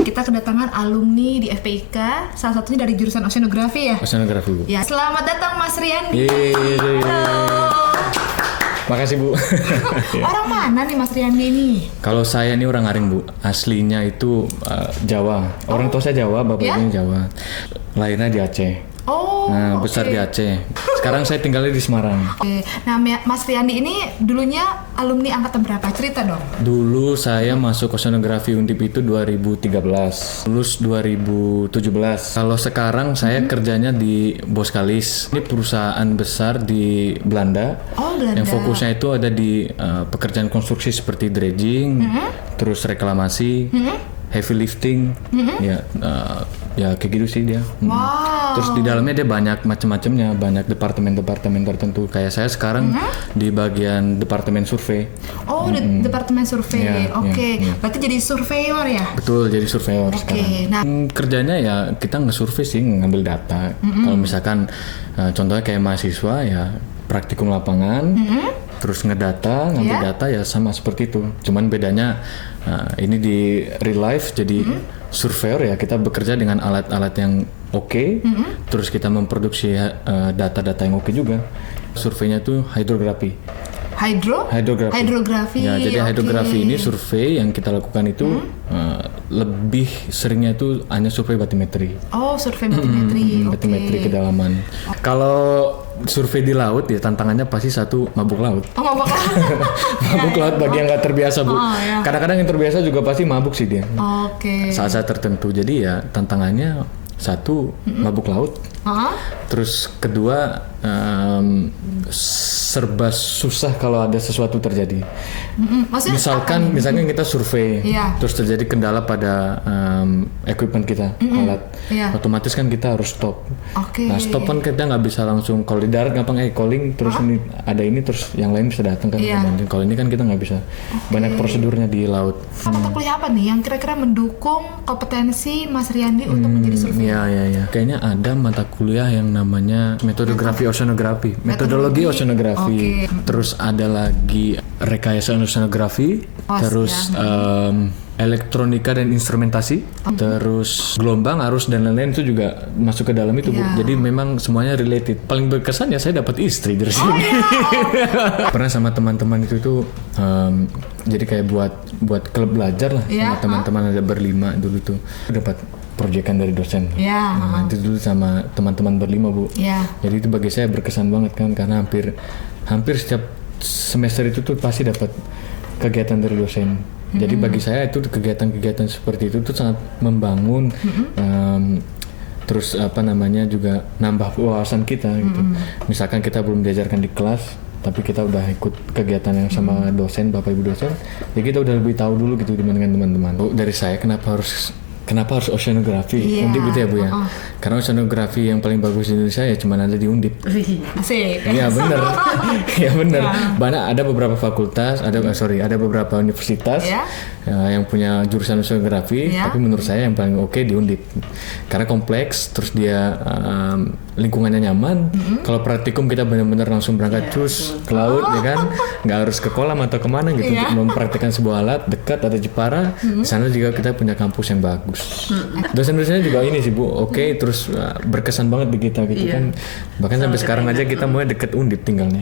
Kita kedatangan alumni di FPIK, salah satunya dari jurusan oceanografi ya? Oceanografi, Bu. Ya, selamat datang Mas Riyandi. Halo. Makasih, Bu. Orang mana nih Mas Riyandi ini? Kalau saya ini orang Aring, Bu. Aslinya itu Jawa. Orang tua saya Jawa, bapak ibunya Jawa. Lahirnya di Aceh. Nah, besar di Aceh. Sekarang saya tinggalnya di Semarang. Oke. Nah, Mas Riyandi ini dulunya alumni angkatan berapa? Cerita dong. Dulu saya masuk oceanografi Undip itu 2013, lulus 2017. Kalau sekarang saya kerjanya di Boskalis. Ini perusahaan besar di Belanda. Oh, Belanda. Yang fokusnya itu ada di pekerjaan konstruksi seperti dredging, terus reklamasi, heavy lifting, ya kayak gitu sih dia. Wow. Terus di dalamnya dia banyak macam-macamnya, banyak departemen-departemen tertentu. Kayak saya sekarang di bagian departemen survei. Oh, departemen survei. Oke. Berarti jadi surveyor ya? Betul, jadi surveyor sekarang. Nah, kerjanya ya kita nge-survei sih, ngambil data. Kalau misalkan contohnya kayak mahasiswa ya praktikum lapangan, terus ngedata, ngambil data ya sama seperti itu. Cuman bedanya ini di real life jadi surveyor ya kita bekerja dengan alat-alat yang oke, terus kita memproduksi data-data yang oke juga. Surveinya itu hidrografi. Hidrografi. Ya, jadi hidrografi ini survei yang kita lakukan itu lebih seringnya itu hanya survei batimetri. Oh, survei batimetri. Batimetri kedalaman. Kalau survei di laut ya tantangannya pasti satu mabuk laut. Oh, mabuk laut. Mabuk laut bagi yang nggak terbiasa, Bu. Kadang-kadang yang terbiasa juga pasti mabuk sih dia. Oke. Saat-saat tertentu. Jadi ya tantangannya satu mabuk laut. Terus kedua serba susah kalau ada sesuatu terjadi. Misalkan kita survei, terus terjadi kendala pada equipment kita, alat, otomatis kan kita harus stop. Nah stop kan kita nggak bisa langsung, kalau di darat gampang calling, terus ini ada ini, terus yang lain bisa datang kan. Kalau ini kan kita nggak bisa, banyak prosedurnya di laut. Mata kuliah apa nih yang kira-kira mendukung kompetensi Mas Riyandi untuk menjadi surveyor? Iya. Kayaknya ada mata kuliah yang namanya metodologi oceanografi, metodologi oceanografi. Terus ada lagi rekayasa oceanografi, terus elektronika dan instrumentasi, terus gelombang, arus dan lain-lain itu juga masuk ke dalam itu, Bu. Jadi memang semuanya related. Paling berkesan ya saya dapat istri dari sini. Pernah sama teman-teman itu tuh jadi kayak buat klub belajar lah sama teman-teman, ada berlima dulu tuh dapat proyekan dari dosen. Nah, itu dulu sama teman-teman berlima, Bu. Jadi itu bagi saya berkesan banget kan, karena hampir setiap semester itu tuh pasti dapat kegiatan dari dosen. Jadi bagi saya itu kegiatan-kegiatan seperti itu tuh sangat membangun, terus juga nambah wawasan kita gitu. Misalkan kita belum diajarkan di kelas, tapi kita udah ikut kegiatan yang sama dosen, bapak ibu dosen, ya kita udah lebih tahu dulu gitu dibandingkan teman-teman. Dari saya kenapa harus oceanografi? Undip gitu ya, Bu ya. Karena oceanografi yang paling bagus di Indonesia ya cuma ada di Undip. Iya benar. Iya benar. Banyak, ada beberapa fakultas, ada beberapa universitas yang punya jurusan oceanografi, tapi menurut saya yang paling oke di Undip. Karena kompleks, terus dia lingkungannya nyaman. Kalau praktikum kita benar-benar langsung berangkat cus ke laut, ya kan? Nggak harus ke kolam atau kemana gitu untuk mempraktikkan sebuah alat dekat, ada Jepara. Di sana juga kita punya kampus yang bagus. Dosen-dosennya juga ini sih, Bu, oke, terus berkesan banget di kita gitu kan. Bahkan sampai sekarang aja kita mau deket Undip tinggalnya.